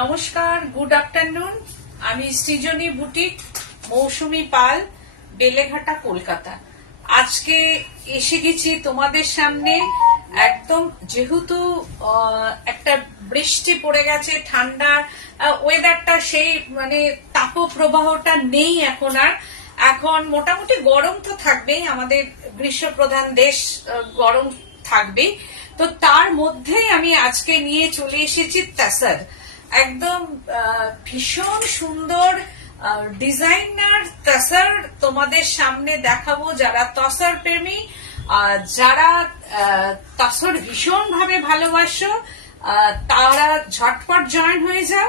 নমস্কার, good afternoon. আমি সৃজনী boutique, মৌসুমী পাল, বেলেঘাটা, কলকাতা। আজকে এসে গেছি তোমাদের সামনে। একদম যেহেতু একটা বৃষ্টি পড়ে গেছে, ঠান্ডার ওয়েদারটা সেই মানে তাপপ্রবাহটা নেই এখন আর। এখন মোটামুটি গরম তো থাকবেই, আমাদের গ্রীষ্মপ্রধান দেশ, গরম থাকবেই। তো তার মধ্যেই আমি আজকে নিয়ে চলে এসেছি তাসার। একদম ভীষণ সুন্দর ডিজাইনার তাসার তোমাদের সামনে দেখাবো। যারা তসর প্রেমী, যারা তসর ভীষণ ভাবে ভালোবাসো, তারা ঝটপট জয়েন হয়ে যাও।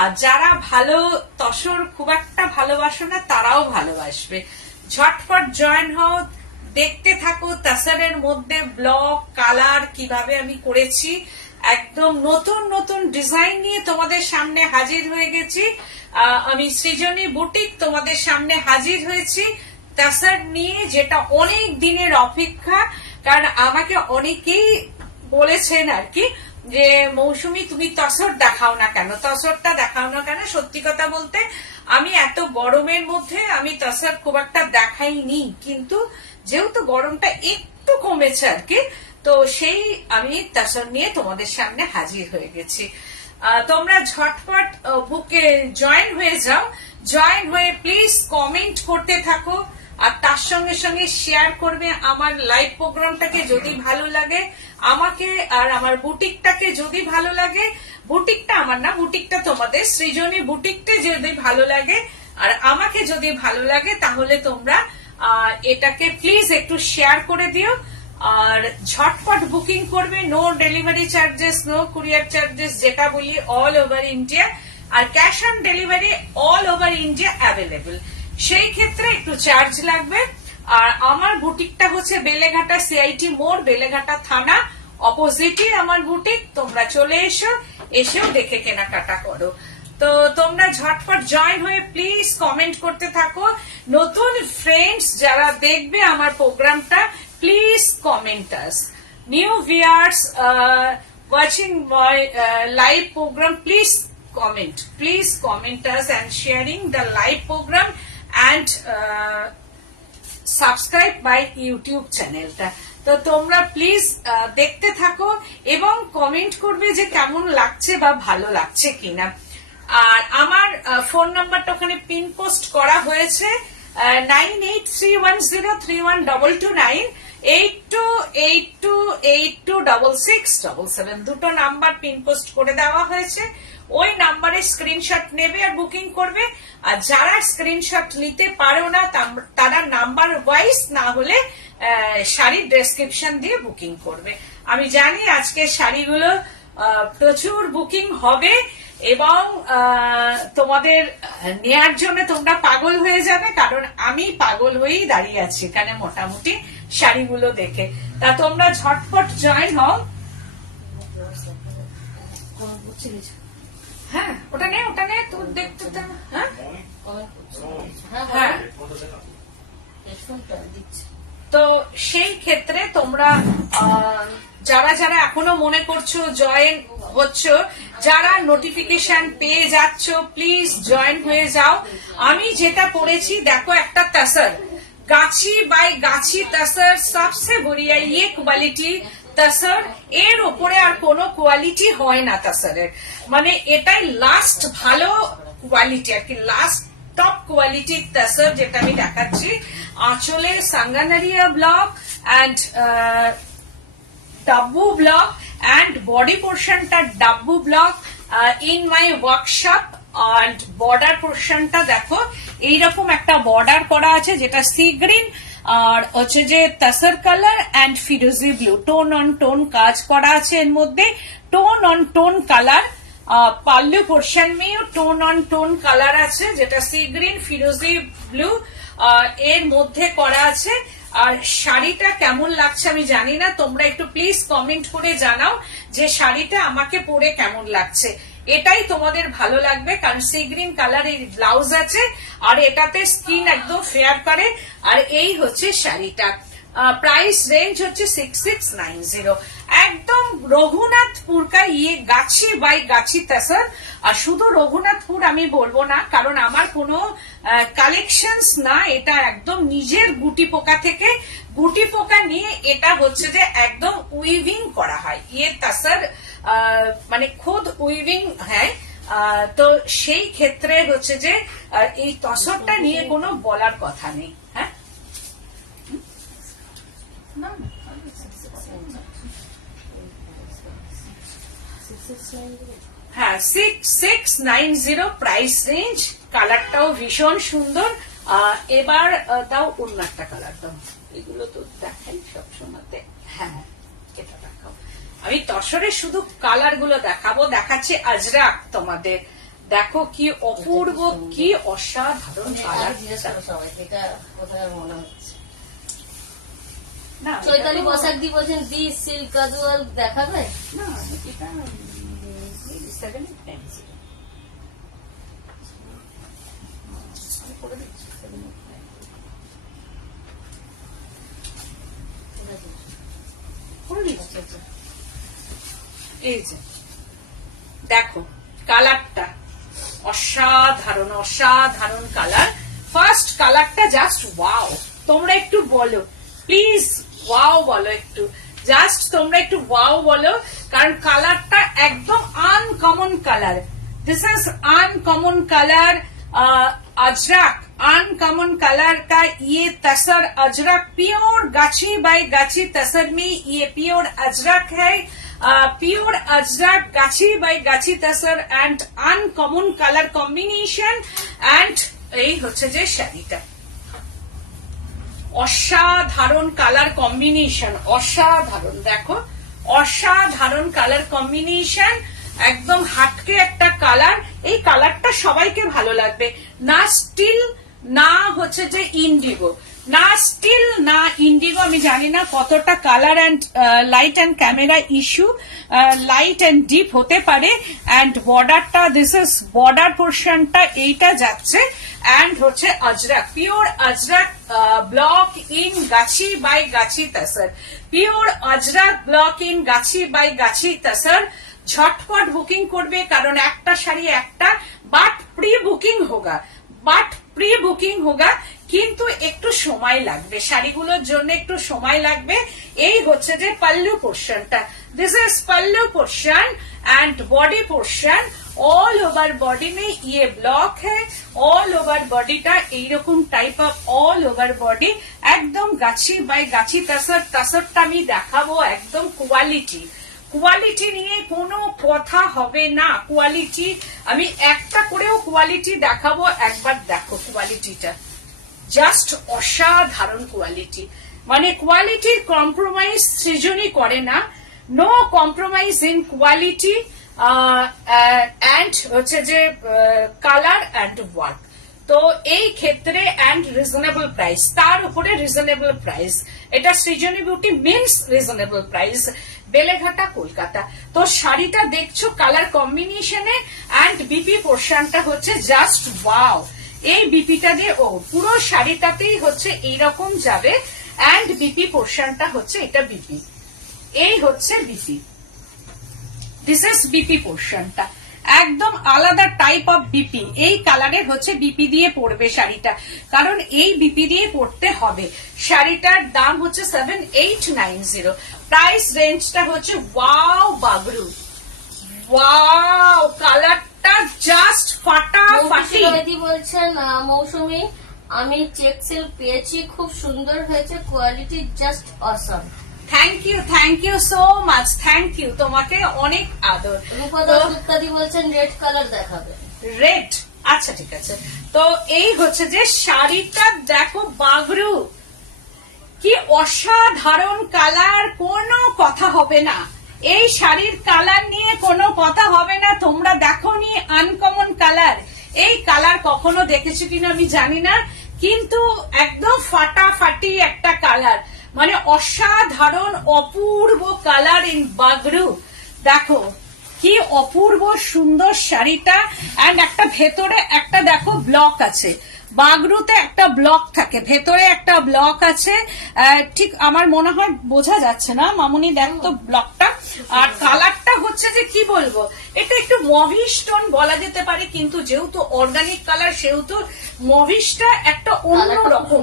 আর যারা ভালো তসর খুব একটা ভালোবাসো না, তারাও ভালোবাসবে। ঝটপট জয়েন হও, দেখতে থাকো তাসারের মধ্যে ব্লক কালার কিভাবে আমি করেছি। একদম নতুন নতুন ডিজাইন নিয়ে তোমাদের সামনে হাজির হয়ে গেছি। আমি সৃজনী বুটিক তোমাদের সামনে হাজির হয়েছি তাসার নিয়ে, যেটা অনেক দিনের অপেক্ষা। কারণ আমাকে অনেকেই বলেছেন আর কি যে মৌসুমী তুমি তসর দেখাও না কেন, তসরটা দেখাও না কেন। সত্যি কথা বলতে আমি এত গরমের মধ্যে আমি তসর খুব একটা দেখাইনি, কিন্তু যেহেতু গরমটা একটু কমেছে আর কি, তো সেই আমি তাসার নিয়ে তোমাদের সামনে হাজির হয়ে গেছি। তোমরা ঝটপট বুকে জয়েন হয়ে যাও। জয়েন হয়ে প্লিজ কমেন্ট করতে থাকো, আর তার সঙ্গে সঙ্গে শেয়ার করবে আমার লাইভ প্রোগ্রামটাকে যদি ভালো লাগে, আমাকে আর আমার বুটিকটাকে যদি ভালো লাগে। বুটিকটা আমার না, বুটিকটা তোমাদের, সৃজনী বুটিকটা যদি ভালো লাগে আর আমাকে যদি ভালো লাগে, তাহলে তোমরা এটাকে প্লিজ একটু শেয়ার করে দিও। আর ঝটপট বুকিং করবে, no delivery charges, no courier charges, যেটা বলি অল ওভার ইন্ডিয়া। আর cash on delivery all over India available. সেই ক্ষেত্রে একটু চার্জ লাগবে। আর আমার বুটিকটা হচ্ছে বেলেঘাটা সিআইটি মোড়, বেলেঘাটা থানা অপোজিটই আমার বুটিক। তোমরা চলে এসেও দেখে কেনাকাটা করো। তো তোমরা ঝটপট জয়েন হয়ে প্লিজ কমেন্ট করতে থাকো। নতুন ফ্রেন্ডস যারা দেখবে আমার প্রোগ্রামটা, please comment us. New viewers watching my live program, please comment us and sharing the live program and subscribe my YouTube channel টা। তো তোমরা প্লিজ দেখতে থাকো এবং কমেন্ট করবে যে কেমন লাগছে বা ভালো লাগছে কিনা। আর আমার ফোন নাম্বারটা ওখানে পিন পোস্ট করা হয়েছে, 9831031229, 8282826677, দুটো নাম্বার পিন পোস্ট করে দেওয়া হয়েছে। ওই নাম্বারে স্ক্রিনশট নেবে আর বুকিং করবে। আর যারা স্ক্রিনশট নিতে পারো না, তারা নাম্বার ওয়াইজ না হলে শাড়ির ডেসক্রিপশন দিয়ে বুকিং করবে। আমি জানি আজকে শাড়িগুলো প্রচুর বুকিং হবে এবং তোমাদের নেয়ার জন্য তোমরা পাগল হয়ে যাবে, কারণ আমি পাগল হয়েই দাঁড়িয়ে আছি এখানে মোটামুটি শাড়িগুলো দেখে। তা তোমরা ঝটপট জয়েন হও। হ্যাঁ, ওটা নে তোর দেখতে। হ্যাঁ, তো সেই ক্ষেত্রে তোমরা যারা যারা এখনো মনে করছো জয়েন হচ্ছ, যারা নোটিফিকেশন পেয়ে যাচ্ছ, প্লিজ জয়েন হয়ে যাও। আমি যেটা পড়েছি দেখো, একটা তাসার গাছি বাই গাছি তাসার সবসে বড়িয়া ইয়ে কোয়ালিটি তাসার, এর উপরে আর কোনো কোয়ালিটি হয় না তাসারের। মানে এটাই লাস্ট ভালো কোয়ালিটি আর কি, লাস্ট টপ কোয়ালিটির তাসার যেটা আমি দেখাচ্ছি। আঁচলের Sanganeria block and dabu block and body portionটা dabu block in my workshop। and border portionটা দেখো এইরকম একটা বর্ডার করা আছে, যেটা সি গ্রিন আর হচ্ছে যে তাসার কালার এন্ড ফিরোজি ব্লু, টোন অন টোন কাজ করা আছে এর মধ্যে, tone on tone colour. Pallu portion মেয়েও টোন অন টোন কালার আছে, যেটা সি গ্রিন ফিরোজি ব্লু এর মধ্যে করা আছে। আর শাড়িটা কেমন লাগছে আমি জানি না, তোমরা একটু প্লিজ কমেন্ট করে জানাও যে শাড়িটা আমাকে পরে কেমন লাগছে। এটাই তোমাদের ভালো লাগবে, কারণ সি গ্রিন কালার এই ব্লাউজ আছে আর এটাতে স্কিন একদম ফেয়ার করে। আর এই হচ্ছে শাড়িটা। প্রাইস রেঞ্জ হচ্ছে 6690। একদম রঘুনাথপুর কা ইয়ে গাছি বাই গাছি তাসার। আর শুধু রঘুনাথপুর আমি বলবো না, কারণ আমার কোনো কালেকশনস না, এটা একদম নিজের গুটি পোকা থেকে গুটি পোকা নিয়ে এটা হচ্ছে যে একদম উইভিং করা হয়। ইয়ে তাসার মানে খুদ উইভিং হ্যাঁ। তো সেই ক্ষেত্রে হচ্ছে যে এই তসরটা নিয়ে কোনো বলার কথা নেই। হ্যাঁ হ্যাঁ 6690 প্রাইস রেঞ্জ। কালারটাও ভীষণ সুন্দর। এবার দাও অন্য একটা কালার দাও, এগুলো তো দেখাই সবসময়তে। হ্যাঁ এটা দেখাও, আমি তসরে শুধু কালার গুলো দেখাবো। দেখাচ্ছি আজরাক তোমাদের, দেখো কি অপূর্ব কি অসাধারণ কালার। না চৈতালি বসাক দি বলছেন দি সিল্ক কাজুয়াল দেখাবে না, এটা 790 এই যে দেখো কালারটা অসাধারণ অসাধারণ কালার। ফার্স্ট কালারটা জাস্ট ওয়াও। তোমরা একটু বলো প্লিজ, ওয়াও বলো একটু, জাস্ট তোমরা একটু ওয়াও বলো, কারণ কালারটা একদম uncommon colour. This is uncommon colour Ajrak, uncommon colour का ये तसर अजरक प्योर गाछी बाय गाछी तसर में ये प्योर अजरक है। Pure Ajrak gachhi by gachhi tussar and uncommon colour combination and এই হচ্ছে যে শাড়িটা অসাধারণ কালার কম্বিনেশন, অসাধারণ। দেখো অসাধারণ কালার কম্বিনেশন, একদম হাটকে একটা কালার। এই কালারটা সবাইকে ভালো লাগবে, না স্টিল না হচ্ছে যে ইন্ডিগো, না স্টিল না ইন্ডিগো। আমি জানি না কতটা colour and light and camera issue, light and deep হতে পারে। অ্যান্ড বর্ডারটা দিস ইজ বর্ডার পোর্শনটা এইটা যাচ্ছে। অ্যান্ড হচ্ছে ajrakh, pure ajrakh block in gachhi by gachhi tussar, pure ajrakh block in gachhi by gachhi tussar. ঝটপট বুকিং করবে, কারণ একটা শাড়ি একটা, বাট প্রি বুকিং হোগা, বাট প্রি বুকিং হোগা, কিন্তু একটু সময় লাগবে, শাড়িগুলোর জন্য একটু সময় লাগবে। এই হচ্ছে যে পাল্লু পোর্শনটা, this is pallu portion and body portion all over body में ये ब्लॉक है। ऑल ओवर बॉडीটা এইরকম type of all over body, একদম গাছি বাই গাছি তাসার। তাসারটা আমি দেখাবো একদম কোয়ালিটি, কোয়ালিটি নিয়ে কোনো কথা হবে না। কোয়ালিটি আমি একটা করেও কোয়ালিটি দেখাবো, একবার দেখো কোয়ালিটিটা, জাস্ট অসাধারণ কোয়ালিটি। মানে কোয়ালিটির কম্প্রোমাইজ সৃজনই করে না, no compromise in quality and হচ্ছে যে কালার অ্যান্ড ওয়ার্ক। তো এই ক্ষেত্রে অ্যান্ড রিজনেবল প্রাইস, তার উপরে রিজনেবল প্রাইস। এটা Srijani beauty means reasonable price, Beleghata Kolkata. তো শাড়িটা দেখছো কালার কম্বিনেশনে অ্যান্ড বিপি পোর্শনটা হচ্ছে জাস্ট ওয়াও। এই বিপিটা দিয়ে পুরো শাড়িটাতেই হচ্ছে এইরকম যাবে। অ্যান্ড বিপি পোর্শনটা হচ্ছে এটা বিপি, এই হচ্ছে বিপি, দিস ইজ বিপি পোর্শনটা, একদম আলাদা টাইপ অফ বিপি। এই কালারের হচ্ছে বিপি দিয়ে পড়বে শাড়িটা, কারণ এই বিপি দিয়ে পড়তে হবে। শাড়িটার দাম হচ্ছে 7890, প্রাইস রেঞ্জটা হচ্ছে ওয়াও বাগরু, ওয়াও কালারটা জাস্ট ফাটাফাটি। বলছেন মৌসুমী আমি চেক সিল্ক পেয়েছি, খুব সুন্দর হয়েছে, quality just awesome. Thank you so much, thank you, তোমাকে অনেক আদর। রূপদাদি বলছেন রেড কালার দেখাবে, রেড, আচ্ছা ঠিক আছে। তো এই হচ্ছে যে শাড়িটা দেখো বাগরু, কি অসাধারণ কালার, কোনো কথা হবে না। এই শাড়ির কালার নিয়ে কোনো কথা হবে না। তোমরা দেখো নি আনকমন কালার, এই কালার কখনো দেখেছো কিনা আমি জানি না, কিন্তু একদম ফাটাফাটি একটা কালার, মানে অসাধারণ অপূর্ব কালার ইন বাগরু। দেখো কি অপূর্ব সুন্দর শাড়িটা। এন্ড একটা ভেতরে একটা দেখো ব্লক আছে, বাগরুতে একটা ব্লক থাকে, ভেতরে একটা ব্লক আছে, ঠিক আমার মনে হয় বোঝা যাচ্ছে না, মামুনি দেখ তো ব্লকটা। আর কালারটা হচ্ছে যে কি বলবো, এটা একটু মভিশ টোন বলা যেতে পারে, কিন্তু যেহেতু অর্গানিক কালার সেহেতু মভিশটা একটা অন্যরকম,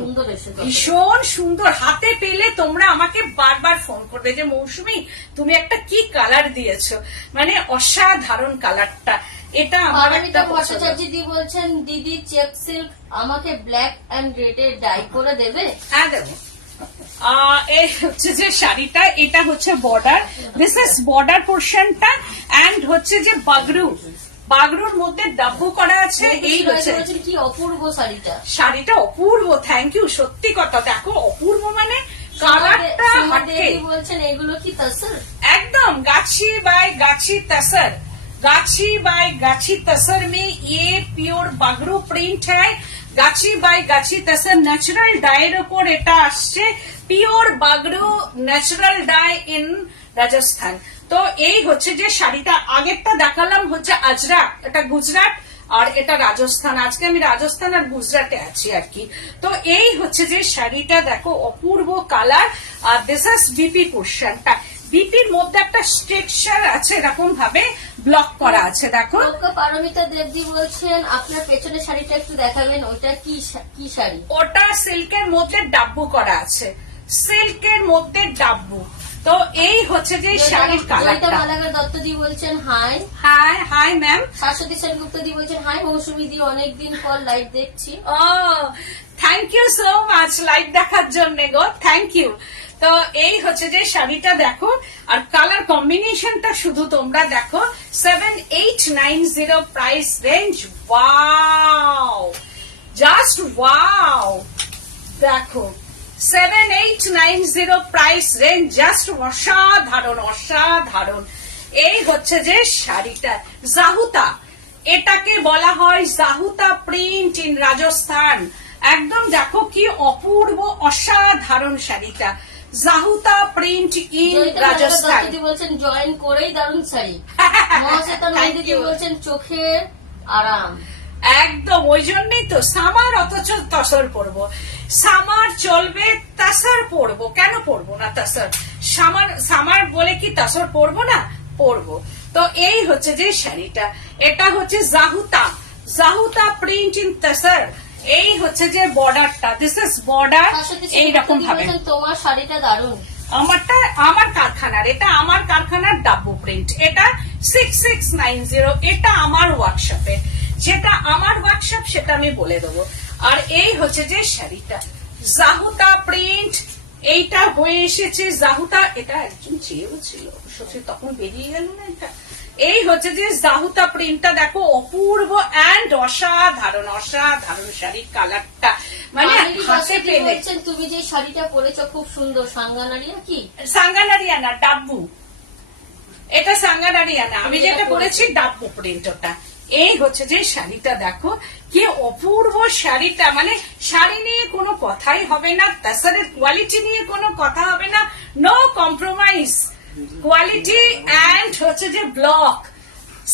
ভীষণ সুন্দর। হাতে পেলে তোমরা আমাকে বারবার ফোন করবে যে মৌসুমী তুমি একটা কি কালার দিয়েছো, মানে অসাধারণ কালারটা। এটা আমার একটা ভট্টাচার্য দি বলছেন দিদি চেক সিল্ক আমাকে ব্ল্যাক এন্ড রেড এর ডাই করে দেবে। হ্যাঁ দেবো। এই হচ্ছে যে শাড়িটা, এটা হচ্ছে বর্ডার, দিস ইজ বর্ডার পোর্শনটা, এন্ড হচ্ছে যে বাগরুর মধ্যে ডাব্বু করা আছে। এই হচ্ছে কি অপূর্ব শাড়িটা, শাড়িটা অপূর্ব। থ্যাংক ইউ, সত্যি কথা, দেখো অপূর্ব মানে কালারটা বলছেন এগুলো কি তসর, একদম गाछी बाय गाछी तसर, गाछी बाय गाछी तसर में ये प्योर बागरू प्रिंट है। गाछी बाय गाछी तसर ন্যাচারাল ডাইয়ের উপর এটা আসছে, pure Bagru natural die in Rajasthan. তো এই হচ্ছে যে শাড়িটা, আগেরটা দেখালাম হচ্ছে আজরাক, এটা গুজরাট, আর এটা রাজস্থান। আজকে আমি রাজস্থান আর গুজরাটে আছি আর কি। তো এই হচ্ছে যে শাড়িটা, দেখো অপূর্ব কালার। আর দিস ইজ বিপি পোর্শনটা, বিপির মধ্যে একটা স্ট্রাকচার আছে, এরকম ভাবে ব্লক করা আছে। দেখো পারমিতা দেবজি বলছেন আপনার পেছনের শাড়িটা একটু দেখাবেন, ওইটা কি শাড়ি? ওটা সিল্কের মধ্যে ডাব্বু করা আছে, সিল্কের মধ্যে ডাব্বু। তো এই হচ্ছে যে শাড়ির কালারটা। মালাগার দত্তদি বলছেন hi. Hi hi ma'am. Shashwati সেনগুপ্তদি বলছেন হাই মৌসুমী দি, অনেকদিন পর লাইভ দেখছি। ও thank you so much live দেখার জন্য গো, থ্যাংক ইউ। তো এই হচ্ছে যে শাড়িটা দেখো, আর কালার কম্বিনেশনটা শুধু তোমরা দেখো। 7890 price range, wow, just wow. দেখো 7890 প্রাইস রেঞ্জ, জাস্ট অসাধারণ অসাধারণ। এই হচ্ছে যে শাড়িটা জাহুতা, এটাকে বলা হয় জাহুতা প্রিন্ট ইন রাজস্থান। একদম দেখো কি অপূর্ব অসাধারণ শাড়িটা, জাহুতা প্রিন্ট ইন রাজস্থান। বলছেন জয়েন করেই দারুণ শাড়ি। মহাশ্বেতা নন্দিনী বলছেন চোখের আরাম। একদম, ওই জন্যই তো সামার, অথচ তসর পরবো, সামার চলবে তসর পরবো, কেন পরবো না তসর? সামার বলে কি তসর পরবো না? পরবো। তো এই হচ্ছে যে শাড়িটা, এটা হচ্ছে জাহুতা প্রিন্ট ইন তসর। এই হচ্ছে যে বর্ডারটা, দিস ইজ বর্ডার, এইরকম ভাবে। তোমার শাড়িটা দারুণ। আমার কারখানার, এটা আমার কারখানার ডাব্বু প্রিন্ট, এটা 6690, এটা আমার ওয়ার্কশপে, যেটা আমার ওয়ার্কশপ সেটা আমি বলে দেবো। আর এই হচ্ছে যে শাড়িটা জাহুতা প্রিন্ট, এইটা হয়ে এসেছে জাহুতা। এটা একজন চেয়েও ছিল, তখন বেরিয়ে গেল না এটা। এই হচ্ছে যে জাহুতা প্রিন্টটা, দেখো অপূর্ব এন্ড অসাধারণ অসাধারণ শাড়ির কালারটা, মানে হাতে পেলে। তুমি যে শাড়িটা পরেছো খুব সুন্দর, সাঙ্গানারিয়া কি? সাঙ্গানারিয়া না, ডাব্বু। এটা সাঙ্গানারিয়া না, আমি যেটা পরেছি ডাব্বু প্রিন্ট ওটা। এই হচ্ছে যে শাড়িটা, দেখো কি অপূর্ব শাড়িটা, মানে শাড়ি নিয়ে কোনো কথাই হবে না, তাছাড়া কোয়ালিটি নিয়ে কোনো কথা হবে না, নো কম্প্রোমাইজ, কোয়ালিটি এন্ড হচ্ছে যে ব্লক।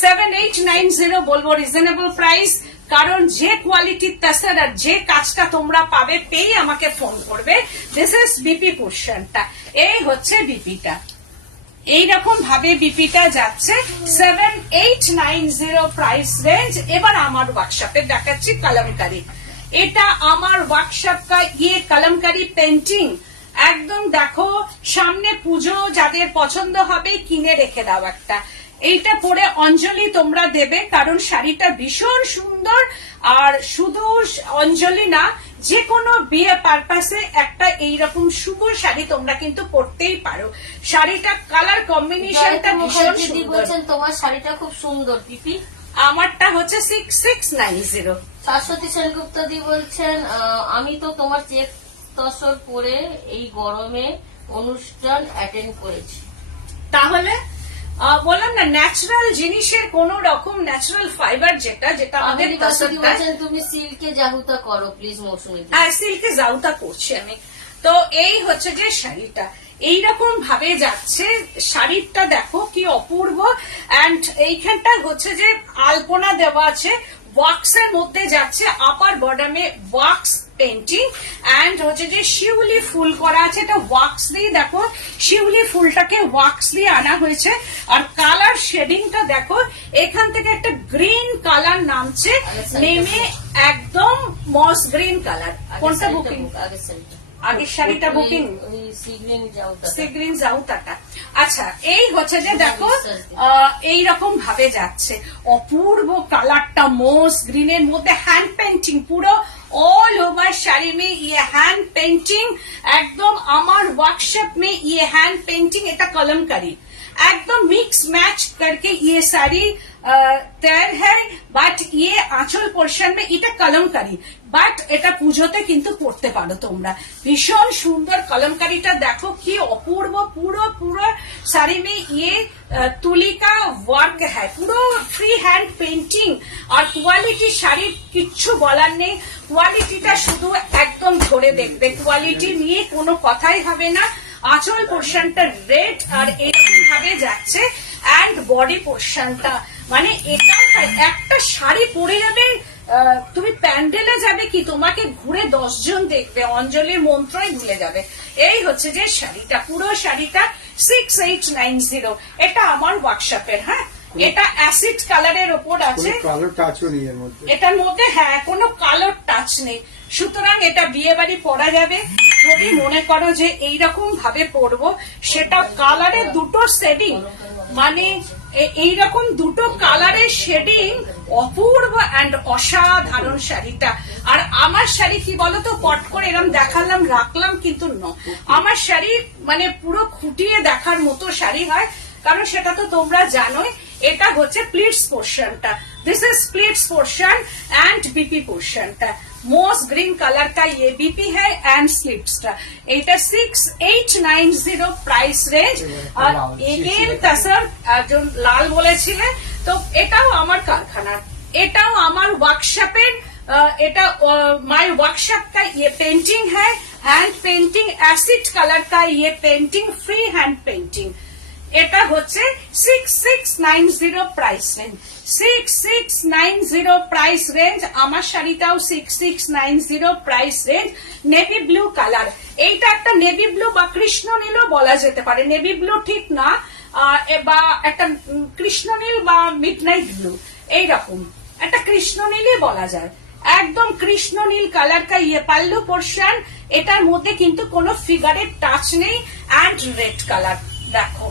7890 বলবো রিজনেবল প্রাইস, কারণ যে কোয়ালিটির তাছাড়া আর যে কাজটা তোমরা পাবে পেয়ে আমাকে ফোন করবে। দিস ইজ বিপি পোর্শনটা, এই হচ্ছে বিপিটা, এইরকম ভাবে বিপিটা যাচ্ছে। 7890 প্রাইস রেঞ্জ। এবার আমার ওয়ার্কশপে দেখাচ্ছি কলমকারি, এটা আমার ওয়ার্কশপ কা ইয়ে কলমকারি পেন্টিং। একদম দেখো, সামনে পুজো, যাদের পছন্দ হবে কিনে রেখে দাও একটা। এইটা পরে অঞ্জলি তোমরা দেবে, কারণ শাড়িটা ভীষণ সুন্দর। আর শুধু অঞ্জলি না, যে কোনো বিয়ে পারপাসে একটা এইরকম শুভ শাড়ি তোমরা কিন্তু পরতেই পারো। শাড়িটা কালার কম্বিনেশনটা ভীষণ সুন্দর। তোমার শাড়িটা খুব সুন্দর পিপি। আমারটা হচ্ছে 6690। শাশ্বতী সেনগুপ্ত দি বলছেন আমি তো তোমার চেক তসর পরে এই গরমে অনুষ্ঠান অ্যাটেন্ড করেছি। তাহলে বললাম না, ন্যাচারাল জিনিসের কোন রকম ন্যাচারাল ফাইবার, যেটা আমাদের তুমি সিল্কে জাহুতা করো প্লিজ মৌসুমী। হ্যাঁ, সিল্কে জাহুতা করছি আমি। তো এই হচ্ছে যে শাড়িটা এইরকম ভাবে যাচ্ছে, শাড়িটা দেখো কি অপূর্ব। এন্ড এইখানটা হচ্ছে যে আলপনা দেওয়া আছে, ওয়াক্সের মধ্যে যাচ্ছে, আপার বটমে ওয়াক্স পেন্টিং এন্ড হচ্ছে যে শিউলি ফুল করা আছে, এটা ওয়াক্স দিয়ে, দেখো শিউলি ফুলটাকে ওয়াক্স দিয়ে আনা হয়েছে। আর কালার শেডিংটা দেখো, এখান থেকে একটা গ্রিন কালার নামছে, নেমে একদম মস গ্রিন কালার। কোনটা বুকিং? আগের শাড়িটা বুকিং, সিগ্রিন জাউতাটা। আচ্ছা, এই হচ্ছে যে দেখো এইরকম ভাবে যাচ্ছে, অপূর্ব কালারটা মোস গ্রিনের মধ্যে হ্যান্ড পেন্টিং, পুরো ऑल ओवर शाड़ी में ये हैंड पेंटिंग, एकदम अमर वर्कशॉप में ये हैंड पेंटिंग, এটা कलमकारी एकदम मिक्स मैच करके ये साड़ी तैयार है। বাট ইয়ে আঁচল পোর্শন মে এটা কলমকারি, বাট এটা পুজোতে কিন্তু পড়তে পারো তোমরা। ভীষণ সুন্দর কলমকারিটা দেখো কি অপূর্ব, পুরো পুরো শাড়ি মে ইয়ে তুলি কা ওয়ার্ক হ্যায়, পুরো ফ্রি হ্যান্ড পেন্টিং। আর কোয়ালিটি শাড়ির কিচ্ছু বলার নেই, কোয়ালিটিটা শুধু একদম ধরে দেখবে, কোয়ালিটি নিয়ে কোনো কথাই হবে না। আঁচল পোর্শনটা রেড আর এরকম ভাবে যাচ্ছে, এন্ড বডি পোর্শনটা মানে এটা একটা শাড়ি পরে যাবে, তুমি প্যান্ডেলে যাবে কি তোমাকে ঘুরে 10 জন দেখবে, অঞ্জলির মন্ত্রই ভুলে যাবে। এই হচ্ছে যে শাড়িটা, পুরো শাড়িটা 6890, এটা আমার ওয়ার্কশপের। হ্যাঁ, এটা অ্যাসিড কালারের ওপর আছে, কালো টাচও নেই এর মধ্যে, এটার মধ্যে হ্যাঁ কোনো কালার টাচ নেই, সুতরাং এটা বিয়ে বাড়ি পরা যাবে। যদি মনে করো যে এইরকম ভাবে পরবো, সেটা কালারের দুটো শেডিং, মানে এইরকম দুটো কালারের শেডিং অপূর্ব এন্ড অসাধারণ শাড়িটা। আর আমার শাড়ি কি বলতো, পট করে এরকম দেখালাম রাখলাম কিন্তু ন, আমার শাড়ি মানে পুরো খুঁটিয়ে দেখার মতো শাড়ি হয়, কারণ সেটা তো তোমরা জানোই। এটা হচ্ছে প্লিটস পোর্শনটা, this is pleats portion and BP portion टा, मोस्ट ग्रीन कलर का ये बीपी है एंड स्लिप्स टा। এটা 6890 প্রাইস রেঞ্জ। আর এগেন তাসর जो লাল বলেছিলে, তো এটাও আমার কারখানার, এটাও আমার ওয়ার্কশপের, এটা माय वर्कशॉप का ये पेंटिंग है, हैंड पेंटिंग, एसिड कलर का ये पेंटिंग, फ्री हैंड पेंटिंग। এটা হচ্ছে 6690 প্রাইস রেঞ্জ, 6690 প্রাইস রেঞ্জ। আমার শাড়িটাও 6690 price range. Navy blue colour, এইটা একটা নেভি ব্লু বা কৃষ্ণ নীলও বলা যেতে পারে, নেভি ব্লু ঠিক না, বা একটা কৃষ্ণ নীল বা মিডনাইট ব্লু, এইরকম একটা কৃষ্ণ নীলই বলা যায়। একদম কৃষ্ণ নীল কালার কা ইয়ে পাল্লু পোর্শন, এটার মধ্যে কিন্তু কোনো ফিগারের টাচ নেই, এন্ড রেড কালার। দেখো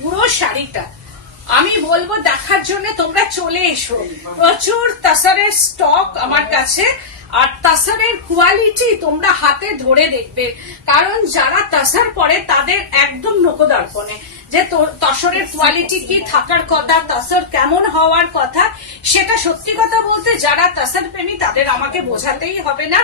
পুরো শাড়িটা আমি বলবো দেখার জন্য তোমরা চলে এসো, প্রচুর তাসারের স্টক আমার কাছে। আর তাসারের কোয়ালিটি তোমরা হাতে ধরে দেখবে, কারণ যারা তাসার পরে তাদের একদম নকদর্পণে যে তসরের কোয়ালিটি কি থাকার কথা, তাসর কেমন হওয়ার কথা, সেটা সত্যি কথা বলতে যারা তাসার প্রেমী তাদের আমাকে বোঝাতেই হবে না,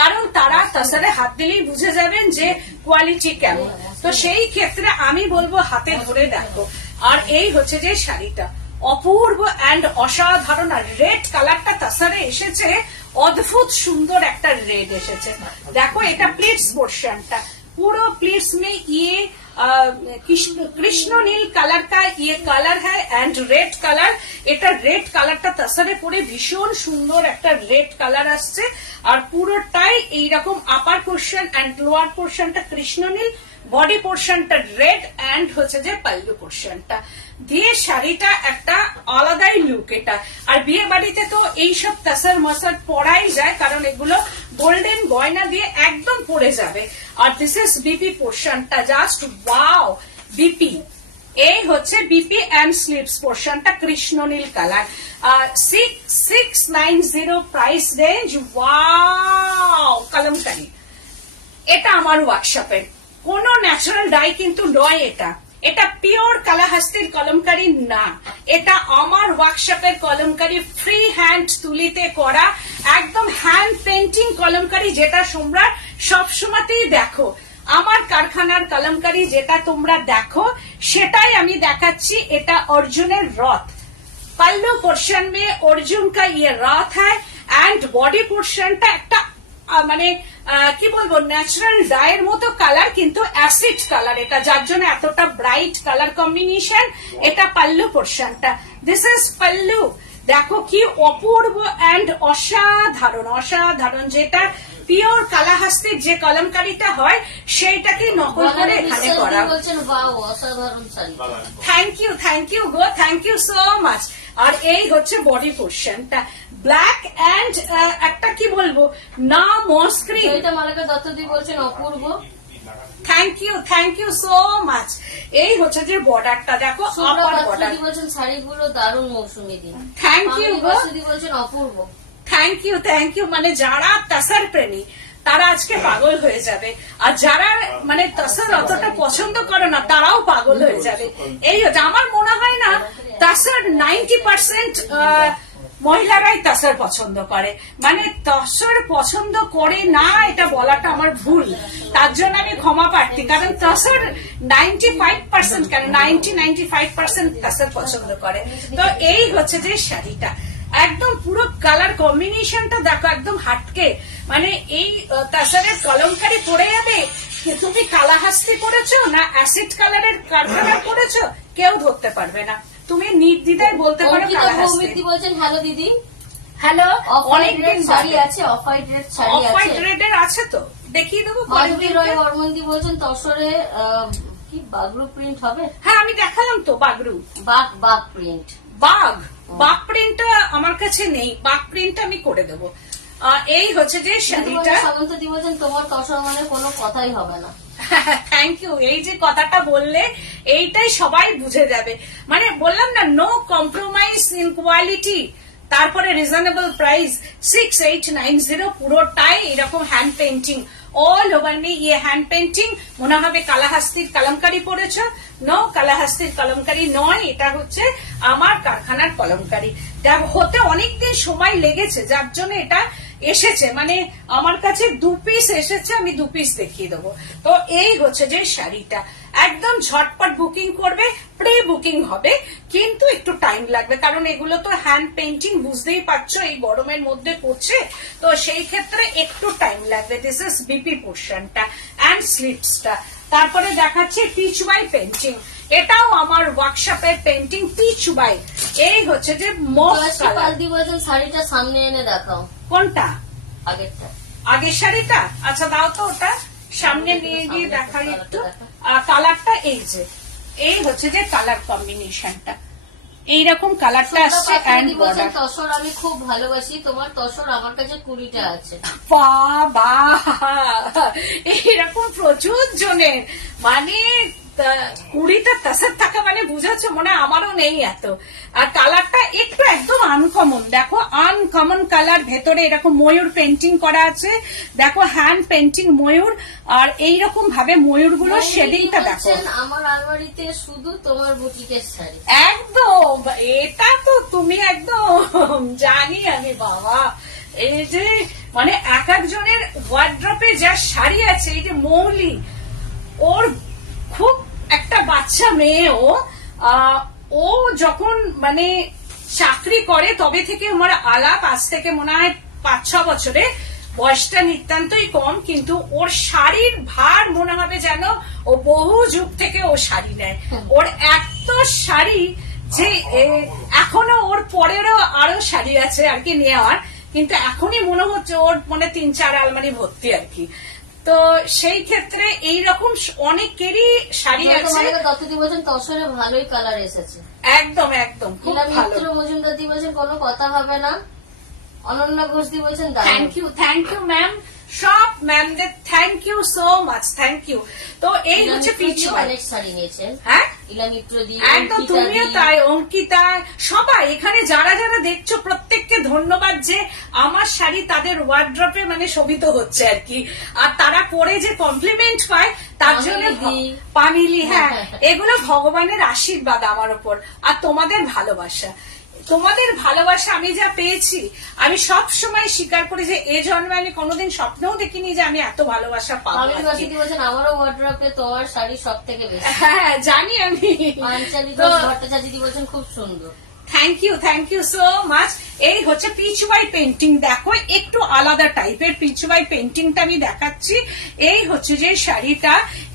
কারণ তারা তাসারে হাত দিলেই বুঝে যাবেন যে কোয়ালিটি কেমন। তো সেই ক্ষেত্রে আমি বলবো হাতে ধরে দেখো। আর এই হচ্ছে যে শাড়িটা অপূর্ব এন্ড অসাধারণ, আর রেড কালারটা তাসারে এসেছে, অদ্ভুত সুন্দর একটা রেড এসেছে। দেখো এটা প্লিটস পোর্শনটা, पूरा प्लीट्स में ये কৃষ্ণ নীল কালার কা ইয়ে কালার হ্যায় এন্ড রেড কালার। এটা রেড কালারটা তাসারে পরে ভীষণ সুন্দর একটা রেড কালার আসছে, আর পুরোটাই এইরকম আপার পোর্শন এন্ড লোয়ার পোর্শনটা কৃষ্ণ নীল, বডি পোর্শনটা রেড এন্ড হচ্ছে যে পাল্লু পোর্শনটা দিয়ে শাড়িটা একটা আলাদাই লুক এটা। আর বিয়ে বাড়িতে তো এইসব তাসার মশার পরাই যায়, কারণ এগুলো গোল্ডেন গয়না দিয়ে একদম পরে যাবে। আর দিস ইজ বিপি পোর্শনটা, জাস্ট ওয়াও বিপি। এই হচ্ছে বিপি এন্ড স্লিভস পোর্শনটা কৃষ্ণ নীল colour, 6690 price range. Wow kalamkari, এটা আমার ওয়ার্কশপের, কোনো ন্যাচারাল ডাই কিন্তু নয় এটা, এটা পিওর কালাহাস্তির কলমকারি না, এটা আমার ওয়ার্কশপের কলমকারি, ফ্রি হ্যান্ড তুলিতে করা একদম হ্যান্ড পেন্টিং কলমকারি, যেটা তোমরা সবসময়তেই দেখো। আমার কারখানার কলমকারি যেটা তোমরা দেখো সেটাই আমি দেখাচ্ছি। এটা অর্জুনের রথ, পাল্লু পোর্শন মে অর্জুন কা ইয়ে রথ হ্যায়, এন্ড বডি পোর্শনটা একটা মানে কি বলবো ন্যাচারাল ডায়ের মতো কালার, কিন্তু অ্যাসিড কালার এটা, যার জন্য এতটা ব্রাইট কালার কম্বিনেশন। এটা পাল্লু পোর্শনটা, দিস ইজ পাল্লু, দেখো কি অপূর্ব অ্যান্ড অসাধারণ অসাধারণ, যেটা পিওর কালাহাস্তির যে কলমকারিটা হয় সেইটাকে নকল করে এখানে করা। বলছেন বাহ, অসাধারণ শাড়ি। থ্যাংক ইউ গো, থ্যাংক ইউ সো মাচ। আর এই হচ্ছে বডি পোর্শনটা, ব্ল্যাক অ্যান্ড একটা কি বলবো না মস্ক্রিন। এটা মালাকা দত্তদি বলছেন অপূর্ব। Thank you so much. এই হচ্ছে যে বর্ডারটা দেখো, আপার বর্ডার। বলছেন শাড়িগুলো দারুণ মৌসুমী দিন। থ্যাংক ইউ গো, বলছেন অপূর্ব। Thank you. মানে যারা তাসার প্রেমী তারা আজকে পাগল হয়ে যাবে, আর যারা মানে তাসার অতটা পছন্দ করে না তারাও পাগল হয়ে যাবে। এই হচ্ছে আমার মনে হয় না তাসার 90% মহিলারাই তাসার পছন্দ করে, মানে তসর পছন্দ করে না এটা বলাটা আমার ভুল, তার জন্য আমি ক্ষমা প্রার্থী। কারণ তসর 95% কেন 95% তাসার পছন্দ করে। তো এই হচ্ছে যে শাড়িটা, একদম পুরো কালার কম্বিনেশনটা দেখো, একদম হাটকে, মানে এই তাসারের কলমকারি পরে যাবে। তুমি কালাহাস্তি পরেছো না অ্যাসিড কালারের কারখানা পরেছো কেউ ধরতে পারবে না, তুমি নির্দ্বিধায় বলতে পারো কালাহাস্তি। বলছেন হ্যালো দিদি। হ্যালো, অনেকদিন শাড়ি আছে, অফ হোয়াইট রেড শাড়ি আছে, অফ হোয়াইট রেডের আছে তো দেখিয়ে দেবো। মাধবী রয় বর্মন্দি বলছেন তসরে কি বাগরু প্রিন্ট হবে? হ্যাঁ আমি দেখালাম তো বাগরু, বাগ প্রিন্ট। বাগ প্রিন্টটা আমার কাছে নেই, বাগ প্রিন্ট আমি করে দেবো। এই হচ্ছে যে শাড়িটা। সামন্তদি বলছেন তোমার তসর মানে কোনো কথাই হবে না। Thank you. এই যে কথাটা বললে এইটাই সবাই বুঝে যাবে, মানে বললাম না নো কম্প্রোমাইজ ইন কোয়ালিটি, তারপরে রিজনেবল প্রাইস 6890, পুরোটাই এরকম hand painting, all over me. ইয়ে হ্যান্ড পেন্টিং মনে হবে কালাহাস্তির কলমকারি পড়েছ, নো কালাহাস্তির কলমকারি নয়, এটা হচ্ছে আমার কারখানার কলমকারি। হতে অনেকদিন সময় লেগেছে, যার জন্য এটা এসেছে, মানে আমার কাছে 2 পিস এসেছে, আমি 2 পিস দেখিয়ে দেবো। তো এই হচ্ছে যে শাড়িটা, একদম ঝটপট বুকিং করবে, প্রি বুকিং হবে, কিন্তু একটু টাইম লাগবে, কারণ এগুলো তো হ্যান্ড পেন্টিং, বুঝতেই পারছো এই গরমের মধ্যে করছে, তো সেই ক্ষেত্রে একটু টাইম লাগবে। দিস ইজ বিপি পোর্শনটা অ্যান্ড স্লিপসটা। তারপরে দেখাচ্ছে পিচ বাই পেন্টিং, এটাও আমার ওয়ার্কশপের পেন্টিং, পিচ বাই। এই হচ্ছে যে মোস্ট কালার। শাড়িটা সামনে এনে দেখাও। কোনটা? আগেরটা, আগের শাড়িটা? আচ্ছা দাও তো ওটা সামনে নিয়ে গিয়ে দেখাই একটু। কালারটা এই যে, এই হচ্ছে যে কালার কম্বিনেশনটা, এইরকম কালারটা আসছে এন্ড বর্ডার। তসর আমি খুব ভালোবাসি, তোমার তসর আমার কাছে 20টা আছে। বাবা, এইরকম প্রচুর জনের, মানে 20টা তাসার থাকা মানে বুঝাচ্ছে, মনে আমারও নেই এত। আর কালারটা একটু একদম আনকমন, দেখো আনকমন কালার, ভেতরে এরকম ময়ূর পেন্টিং করা আছে, দেখো হ্যান্ড পেন্টিং ময়ূর, আর এইরকম ভাবে ময়ূর গুলো শেডিংটা দেখো। আমার আলমারিতে শুধু তোমার বুটিকের শাড়ি। একদম, এটা তো তুমি একদম জানি আমি বাবা। এই যে মানে এক একজনের ওয়ার্ড্রপে যা শাড়ি আছে, এই যে মৌলি, ওর খুব একটা বাচ্চা মেয়ে, ও যখন মানে চাকরি করে তবে থেকে আমার আলাপ, আজ থেকে মনে হয় 5-6 বছরে, বয়সটা নিতান্তই কম, কিন্তু ওর শাড়ির ভার মনে হবে যেন ও বহু যুগ থেকে ও শাড়ি নেয়। ওর এত শাড়ি যে এখনো ওর পরেরও আরো শাড়ি আছে আর কি নেওয়ার, কিন্তু এখনই মনে হচ্ছে ওর মানে 3-4 আলমারি ভর্তি আর কি। তো সেই ক্ষেত্রে এইরকম অনেকেরই শাড়ি আছে। তসরে ভালোই কালার এসেছে, একদম একদম খুব ভালো। মজুমদার দি বলছেন কোনো কথা হবে না। অনন্যা ঘোষ দি বলছেন থ্যাংক ইউ ম্যাম, সব ম্যামদের thank you so much, thank you. তো এই হচ্ছে পিছু অনেক শাড়ি নিয়েছেন। হ্যাঁ ইলামিত্র দি, একদম তুমিও তাই, অঙ্কিতা, সবাই এখানে যারা যারা দেখছো প্রত্যেককে ধন্যবাদ, যে আমার শাড়ি তাদের ওয়ার্ড্রপে মানে শোভিত হচ্ছে আর কি, আর তারা পরে যে কমপ্লিমেন্ট পায় তার জন্য। পামিলি, হ্যাঁ, এগুলো ভগবানের আশীর্বাদ আমার উপর, আর তোমাদের ভালোবাসা। তোমাদের ভালোবাসা আমি যা পেয়েছি, আমি সব সময় স্বীকার করি যে এ জন্মে আমি কোনোদিন স্বপ্নেও দেখিনি যে আমি এত ভালোবাসা পাবো। আমারও ওয়ার্ড্রপে তোমার শাড়ি সব থেকে বেশি। হ্যাঁ জানি আমি। ভট্টাচার্য বলছেন খুব সুন্দর। Thank you so much. এই হচ্ছে পিচ বাই পেন্টিং, দেখো একটু আলাদা টাইপের পিচ বাই পেন্টিংটা আমি দেখাচ্ছি। এই হচ্ছে যে শাড়িটা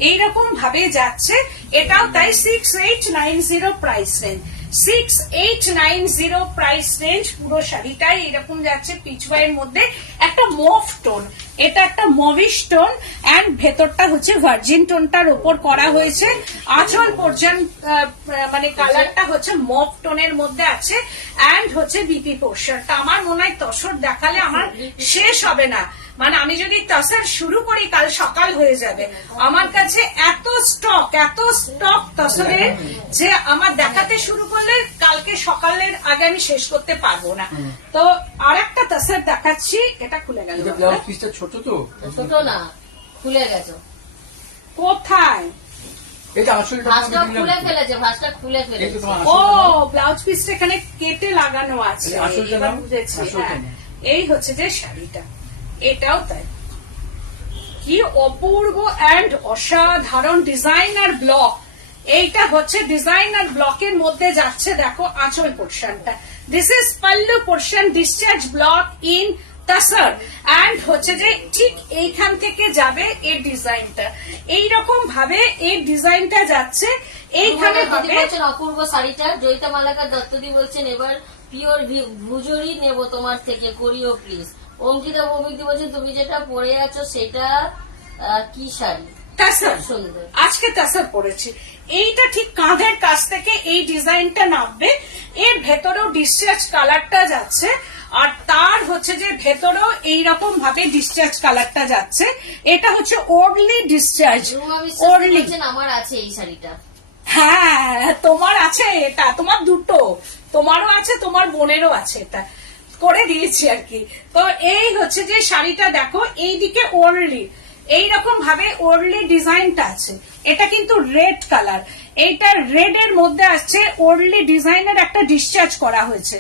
এইরকম ভাবে যাচ্ছে, এটাও তাই 6890 প্রাইস রেঞ্জ। 6890 price range. পুরো শাড়িটাই এরকম যাচ্ছে পিচওয়াইয়ের মধ্যে, একটা মভ টোন, এটা একটা মভিশ টোন এন্ড ভেতরটা হচ্ছে ভার্জিন টোনটার উপর করা হয়েছে। আঁচল পর্যন্ত মানে কালারটা হচ্ছে মভ টোনের মধ্যে আছে এন্ড হচ্ছে বিপি পোর্শনটা। আমার মনে হয় তসর দেখালে আমার শেষ হবে না, মানে আমি যদি তসর শুরু করি কাল সকাল হয়ে যাবে। আমার কাছে এত স্টক তসরের যে আমার দেখাতে শুরু করলে কালকে সকালের আগে আমি শেষ করতে পারবো না। তো আরেকটা তসর দেখাচ্ছি, এটা খুলে গেল। ব্লাউজ পিসটা ছোট তো, ছোট না, খুলে গেছে। কোথায়? এটা আসলে ভাঁজটা খুলে ফেলেছে, ভাঁজটা খুলে ফেলেছে। ও ব্লাউজ পিসটা এখানে কেটে লাগানো আছে, আসলটা এবার নাও, বুঝেছি। আসলটা হ্যাঁ, নাও। এই হচ্ছে যে শাড়িটা, এটাও তাই। কি অপূর্ব এন্ড অসাধারণ ডিজাইনার ব্লক। এইটা হচ্ছে ডিজাইনার ব্লকের মধ্যে যাচ্ছে, দেখো আঁচল পোর্শনটা। This is pallu portion, discharge block in tussar and হচ্ছে যে ঠিক এইখান থেকে যাবে এই ডিজাইনটা, এইরকম ভাবে এই ডিজাইনটা যাচ্ছে। এইখানে দিদি হবে বলছেন অপূর্ব শাড়িটা। জয়িতা মালাকার দত্তদি বলছেন এবার পিওর ভুজুরি নেব তোমার থেকে, করিও প্লিজ। অঙ্কিতা ভৌমিকদি বলছেন তুমি যেটা পরে আছো সেটা কি শাড়ি? তাসার, সুন্দর। আজকে তাসার পড়েছি। এইটা ঠিক কাঁধের কাছ থেকে এই ডিজাইনটা নামবে, এর ভেতরেও ডিসচার্জ কালারটা যাচ্ছে আর তার হচ্ছে যে ভেতরেও এইরকম ভাবে ডিসচার্জ কালারটা যাচ্ছে। এটা হচ্ছে ওরলি ডিসচার্জ, রুমা বিশ্বাস ওরলি। বলছেন আমার আছে এই শাড়িটা। হ্যাঁ তোমার আছে এটা, তোমার দুটো, তোমারও আছে তোমার বোনেরও আছে, এটা করে দিয়েছি আর কি। তো এই হচ্ছে যে শাড়িটা দেখো, এইদিকে ওরলি এইরকম ভাবে ওরলি ডিজাইনটা আছে। এটা কিন্তু রেড কালার, এইটা রেড এর মধ্যে আসছে ওরলি ডিজাইনের একটা ডিসচার্জ করা হয়েছে।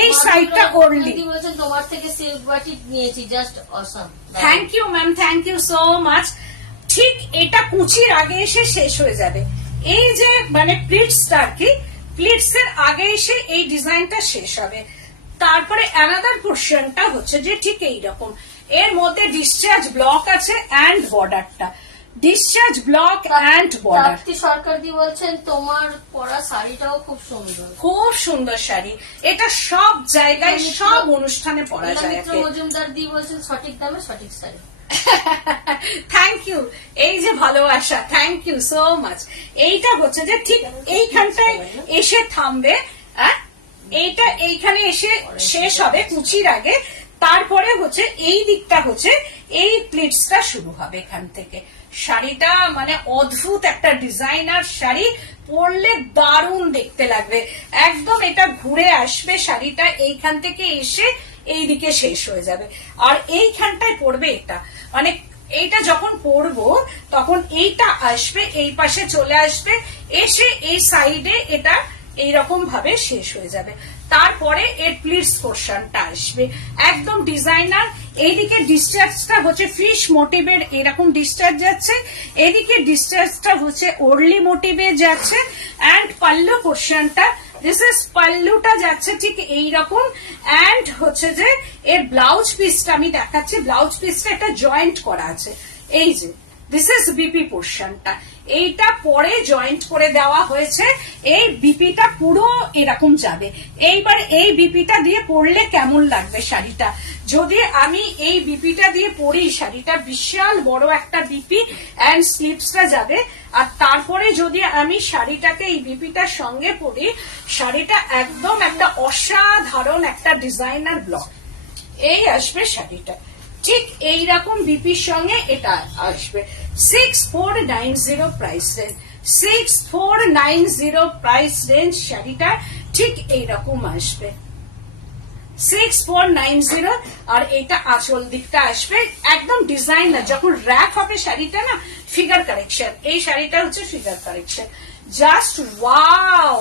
এই সাইডটা ওরলি। দিদি বলছেন তোমার থেকে সিল্ক বাটিক নিয়েছি, just awesome. Thank you ma'am, thank you so much. ঠিক এটা কুচির আগে এসে শেষ হয়ে যাবে। এই যে মানে প্লিটসটা আর কি, প্লিটস এর আগে এসে এই ডিজাইনটা শেষ হবে। তারপরে অ্যানাদার পোর্শনটা হচ্ছে যে ঠিক এইরকম, এর মধ্যে ডিসচার্জ ব্লক আছে এন্ড বর্ডারটা, ডিসচার্জ ব্লক এন্ড বর্ডার। প্রাপ্তি সরকার দি বলছেন তোমার পরা শাড়িটাও খুব সুন্দর, খুব সুন্দর শাড়ি, এটা সব জায়গায় সব অনুষ্ঠানে পরা যায়। মিত্র মজুমদার দি বলছেন সঠিক দামে সঠিক শাড়ি। থ্যাংক ইউ, এই যে ভালোবাসা, থ্যাংক ইউ সো মাচ। এইটা হচ্ছে যে ঠিক এইখানটায় এসে থামবে, এইটা এইখানে এসে শেষ হবে কুচির আগে। তারপরে হচ্ছে এই দিকটা হচ্ছে এই প্লিটসটা শুরু হবে এখান থেকে। শাড়িটা মানে অদ্ভুত একটা ডিজাইনার শাড়ি, পরলে দারুণ দেখতে লাগবে একদম। এটা ঘুরে আসবে শাড়িটা, এইখান থেকে এসে এইদিকে শেষ হয়ে যাবে আর এইখানটায় পড়বে এটা, মানে এইটা যখন পরবো তখন এইটা আসবে, এই পাশে চলে আসবে, এসে এই সাইডে এটা এইরকম ভাবে শেষ হয়ে যাবে। তারপরে এর প্লিটস পোর্শনটা আসবে একদম ডিজাইনার। এইদিকে ডিসচার্জটা হচ্ছে ফিশ মোটিভের এরকম ডিসচার্জ যাচ্ছে, এদিকে ডিসচার্জটা হচ্ছে ওরলি মোটিভে যাচ্ছে এন্ড পাল্লু পোর্শনটা, দিস ইজ পাল্লুটা যাচ্ছে ঠিক এইরকম এন্ড হচ্ছে যে এর ব্লাউজ পিসটা আমি দেখাচ্ছি। ব্লাউজ পিসটা একটা জয়েন্ট করা আছে, এই যে দিস ইজ বিপি পোর্শনটা, এইটা পরে জয়েন্ট করে দেওয়া হয়েছে। এই বিপিটা পুরো এরকম যাবে। এইবার এই বিপিটা দিয়ে পরলে কেমন লাগবে শাড়িটা, যদি আমি এই বিপিটা দিয়ে পরি, শাড়িটা বিশাল বড় একটা বিপি এন্ড স্লিপসটা যাবে। আর তারপরে যদি আমি শাড়িটাকে এই বিপিটার সঙ্গে পরি, শাড়িটা একদম একটা অসাধারণ একটা ডিজাইনার ব্লক এই আসবে শাড়িটা। ঠিক এইরকম বিপির সঙ্গে এটা আসবে। 6490 প্রাইস রেঞ্জ, 6490 প্রাইস রেঞ্জ শাড়িটা ঠিক এইরকম আসবে 6490। আর এটা আঁচল দিকটা আসবে একদম ডিজাইনার। যখন র্যাক হবে শাড়িটা না, ফিগার কারেকশন, এই শাড়িটা হচ্ছে figure correction, just wow.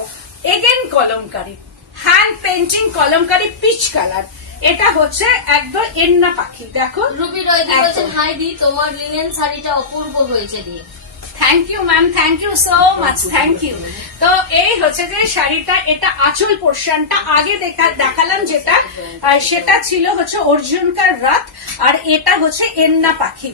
Again kalamkari, hand painting kalamkari peach colour, এটা হচ্ছে একদম এন্না পাখি। দেখো রুবি রয় দি বলছেন হাই দি তোমার লিনেন শাড়িটা অপূর্ব হয়েছে দি। Thank you ma'am, thank you so much, thank you. তো এই হচ্ছে যে শাড়িটা, এটা আঁচল পোর্শনটা আগে দেখালাম যেটা, সেটা ছিল হচ্ছে অর্জুনকার রাত আর এটা হচ্ছে এন্না পাখি।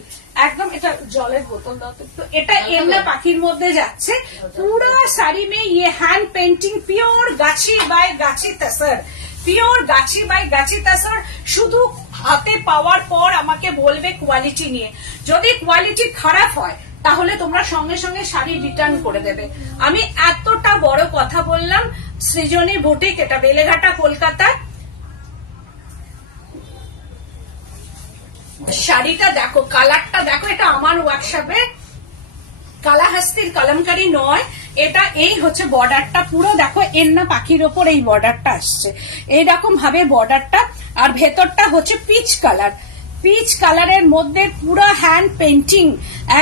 একদম এটা জলের বোতল দাও তো। তো এটা এমনা পাখির মধ্যে যাচ্ছে। পুরো শাড়ি মে ये हैंड पेंटिंग प्योर गाछी by gachhi tasar, pure Gachhi by গাছি তাছাড়া শুধু হাতে পাওয়ার পর আমাকে বলবে কোয়ালিটি নিয়ে। যদি কোয়ালিটি খারাপ হয় তাহলে তোমরা সঙ্গে সঙ্গে শাড়ি রিটার্ন করে দেবে। আমি এতটা বড় কথা বললাম। সৃজনী বুটিক, এটা বেলেঘাটা, কলকাতায়। শাড়িটা দেখো, কালারটা দেখো, এটা আমার ওয়ার্কশপে কালাহাস্তির কলমকারী নয়, এটা এই হচ্ছে বর্ডারটা পুরো দেখো, এন্না পাখির ওপর এই বর্ডারটা আসছে এইরকম ভাবে বর্ডারটা। আর ভেতরটা হচ্ছে পিচ কালার, পিচ কালারের মধ্যে পুরো হ্যান্ড পেন্টিং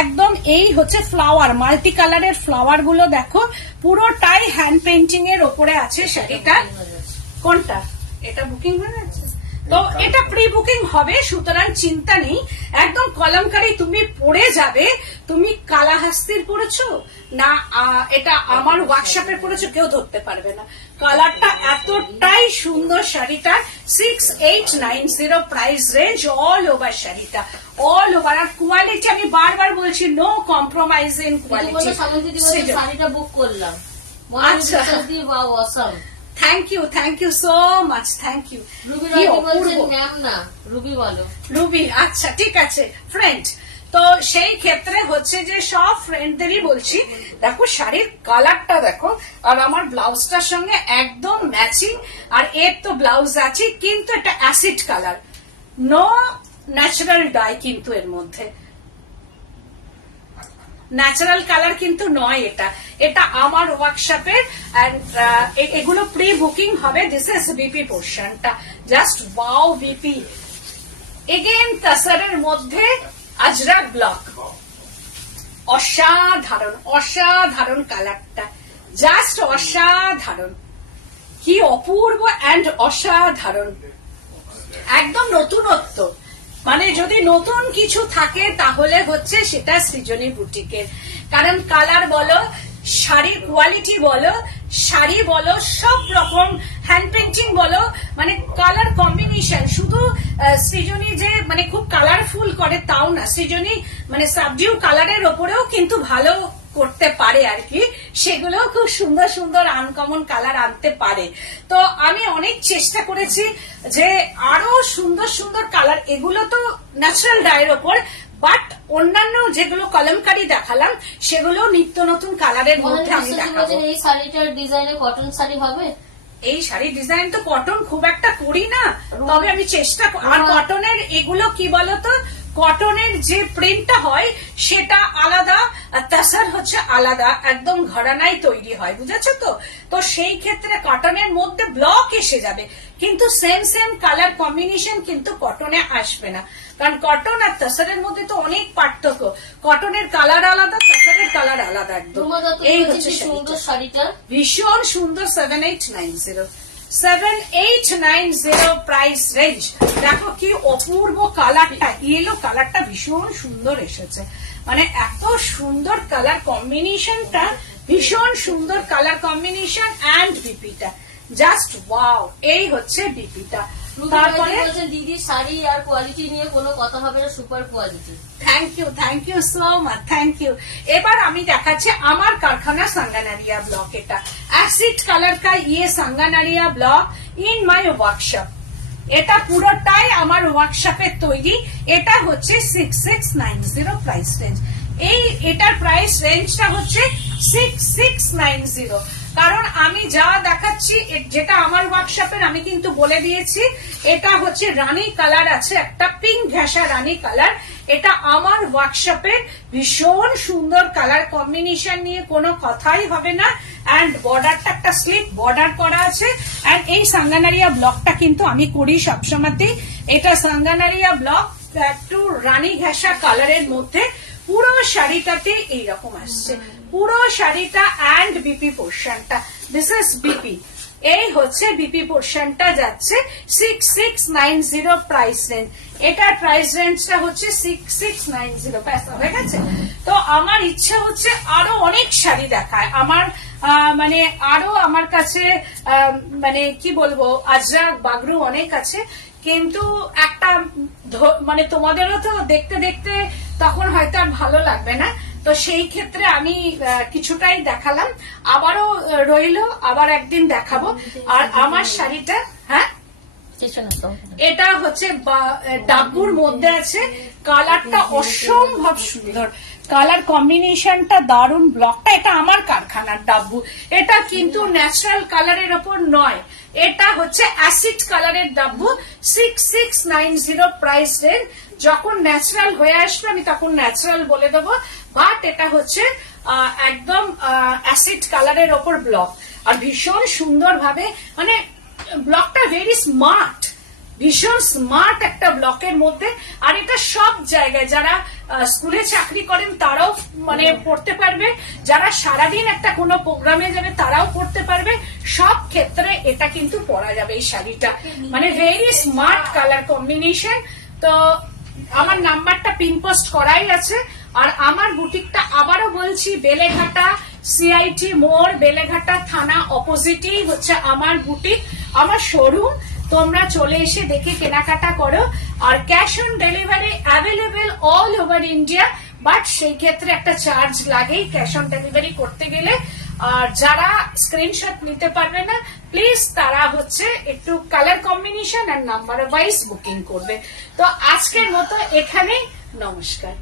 একদম। এই হচ্ছে ফ্লাওয়ার, মাল্টি কালারের ফ্লাওয়ার গুলো দেখো, পুরোটাই হ্যান্ড পেন্টিং এর ওপরে আছে শাড়িটা। কোনটা? এটা বুকিং হয়ে গেছে তো এটা প্রি বুকিং হবে, সুতরাং চিন্তা নেই। একদম কলমকারী, তুমি পরে যাবে। তুমি কালাহাস্তির পরেছো না এটা আমার ওয়ার্কশপে পরেছো, কেউ ধরতে পারবে না। কালারটা এতটাই সুন্দর। শাড়িটা 6890 প্রাইস রেঞ্জ, অল ওভার শাড়িটা, অল ওভার। আর কোয়ালিটি আমি বারবার বলছি, নো কম্প্রোমাইজ ইন কোয়ালিটি। শাড়িটা বুক করলাম। আচ্ছা, অসম। Thank you so much, thank you. Ma'am না, রুবি বলো। রুবি, আচ্ছা ঠিক আছে ফ্রেন্ড। তো সেই ক্ষেত্রে হচ্ছে যে সব ফ্রেন্ডদেরই বলছি, দেখো শাড়ির কালারটা দেখো, আর আমার ব্লাউজটার সঙ্গে একদম ম্যাচিং। আর এর তো ব্লাউজ আছে, কিন্তু এটা acid colour, no natural dye কিন্তু এর মধ্যে, ন্যাচারাল কালার কিন্তু নয় এটা। এটা আমার ওয়ার্কশপের এগুলো প্রি বুকিং হবে। দিস ইজ বিপি পোর্শনটা, জাস্ট ওয়াও বিপি। এগেন তাসারের মধ্যে আজরাক ব্লক, অসাধারণ অসাধারণ কালারটা, জাস্ট অসাধারণ, কি অপূর্ব অ্যান্ড অসাধারণ, একদম নতুনত্ব। মানে যদি নতুন কিছু থাকে তাহলে হচ্ছে সেটা সৃজনী বুটিকের। কারণ কালার বলো, শাড়ি কোয়ালিটি বলো, শাড়ি বলো, সব রকম হ্যান্ড পেন্টিং বলো, মানে কালার কম্বিনেশন। শুধু সৃজনী যে মানে খুব কালারফুল করে তাও না, সৃজনী মানে সাবডিউ কালারের ওপরেও কিন্তু ভালো করতে পারে আর কি, সেগুলো খুব সুন্দর সুন্দর আনকমন কালার আনতে পারে। তো আমি অনেক চেষ্টা করেছি যে আরো সুন্দর সুন্দর কালার, এগুলো তো ন্যাচারাল ডায়ের ওপর, বাট অন্যান্য যেগুলো কলমকারী দেখালাম সেগুলো নিত্য নতুন কালারের মধ্যে আমি দেখাবো। এই শাড়িটার ডিজাইনে কটন শাড়ি হবে? এই শাড়ির ডিজাইন তো কটন খুব একটা করি না, তবে আমি চেষ্টা, আর কটনের এগুলো কি বলতো, কটনের যে প্রিন্টটা হয় সেটা আলাদা, আর তাসার হচ্ছে আলাদা, একদম ঘরানায় তৈরি হয়, বুঝেছো তো? তো সেই ক্ষেত্রে কটনের মধ্যে ব্লক এসে যাবে, কিন্তু সেম সেম কালার কম্বিনেশন কিন্তু কটনে আসবে না, কারণ কটন আর তাসারের মধ্যে তো অনেক পার্থক্য। কটনের কালার আলাদা, তাসারের কালার আলাদা একদম। এই হচ্ছে সুন্দর শাড়িটা, ভীষণ সুন্দর। 7890 প্রাইস রেঞ্জ। দেখো কি অপূর্ব কালারটা, ইয়েলো কালারটা ভীষণ সুন্দর এসেছে, মানে এত সুন্দর কালার কম্বিনেশনটা, ভীষণ সুন্দর কালার কম্বিনেশন। অ্যান্ড বিপিটা জাস্ট ওয়াও, এই হচ্ছে বিপিটা। তারপরে দিদি শাড়ি আর কোয়ালিটি নিয়ে কোনো কথা হবে না, super quality. Thank you so much, thank you. এবার আমি দেখাচ্ছি আমার কারখানা সাঙ্গানারিয়া ব্লক। এটা অ্যাসিড কালার কা ইয়ে Sanganeria block in my workshop. এটা পুরোটাই আমার ওয়ার্কশপের তৈরি। এটা হচ্ছে 6690 প্রাইস রেঞ্জ। এটার প্রাইস রেঞ্জটা হচ্ছে 6690, কারণ আমি যা দেখাচ্ছি যেটা আমার ওয়ার্কশপের, আমি কিন্তু বলে দিয়েছি এটা হচ্ছে রানী কালার আছে, একটা পিঙ্ক ঘেঁষা রানী কালার। এটা আমার ওয়ার্কশপের ভীষণ সুন্দর কালার কম্বিনেশন, নিয়ে কোনো কথাই হবে না। অ্যান্ড বর্ডারটা একটা স্লিপ বর্ডার করা আছে। অ্যান্ড এই সাঙ্গানারিয়া ব্লকটা কিন্তু আমি করি সবসময়তেই। এটা সাঙ্গানারিয়া ব্লক একটু রানী ঘেঁষা কালারের মধ্যে, পুরো শাড়িটাতে এইরকম আসছে, পুরো শাড়িটা। অ্যান্ড বিপি পোর্শনটা, দিস ইজ বিপি, এই হচ্ছে বিপি পোর্শনটা যাচ্ছে 6690 প্রাইস রেঞ্জ। এটার প্রাইস রেঞ্জটা হচ্ছে 6690, পয়সা হয়ে গেছে। তো আমার ইচ্ছে হচ্ছে আরো অনেক শাড়ি দেখায়, আমার মানে আরো আমার কাছে মানে কি বলবো, আজরাক বাগরু অনেক আছে, কিন্তু একটা মানে তোমাদেরও তো দেখতে দেখতে তখন হয়তো আর ভালো লাগবে না। তো সেই ক্ষেত্রে আমি কিছুটাই দেখালাম, আবারও রইলো, আবার একদিন দেখাবো। আর আমার শাড়িটা, হ্যাঁ এটা হচ্ছে ডাব্বুর মধ্যে আছে, কালারটা অসম্ভব সুন্দর, কালার কম্বিনেশনটা দারুন, ব্লকটা এটা আমার কারখানার ডাব্বু, এটা কিন্তু ন্যাচারাল কালারের ওপর নয়, এটা হচ্ছে অ্যাসিড কালারের ডাব্বু। 6690 price range. যখন ন্যাচারাল হয়ে আসবে আমি তখন ন্যাচারাল বলে দেবো, বাট এটা হচ্ছে একদম অ্যাসিড কালারের ওপর ব্লক, আর ভীষণ সুন্দর ভাবে, মানে ব্লকটা ভেরি স্মার্ট, ভীষণ স্মার্ট একটা ব্লকের মধ্যে। আর এটা সব জায়গায় যারা স্কুলে চাকরি করেন তারাও মানে পড়তে পারবে, যারা সারাদিন একটা কোনো প্রোগ্রামে যাবে তারাও পড়তে পারবে, সব ক্ষেত্রে এটা কিন্তু পরা যাবে এই শাড়িটা, মানে ভেরি স্মার্ট কালার কম্বিনেশন। তো আমার নাম্বারটা পিন পোস্ট করাই আছে। আর আমার বুটিকটা আবারও বলছি, বেলেঘাটা সিআইটি মোড়, বেলেঘাটা থানা অপোজিটেই হচ্ছে আমার বুটিক, আমার শোরুম। তোমরা চলে এসে দেখে কেনাকাটা করো। আর cash on delivery available all over India, but সেই ক্ষেত্রে একটা চার্জ লাগেই ক্যাশ অন ডেলিভারি করতে গেলে। আর যারা স্ক্রিনশট নিতে পারবে না প্লিজ তারা হচ্ছে একটু কালার কম্বিনেশন আর নাম্বার ওয়াইজ বুকিং করবে। তো আজকের মতো এখানেই, নমস্কার।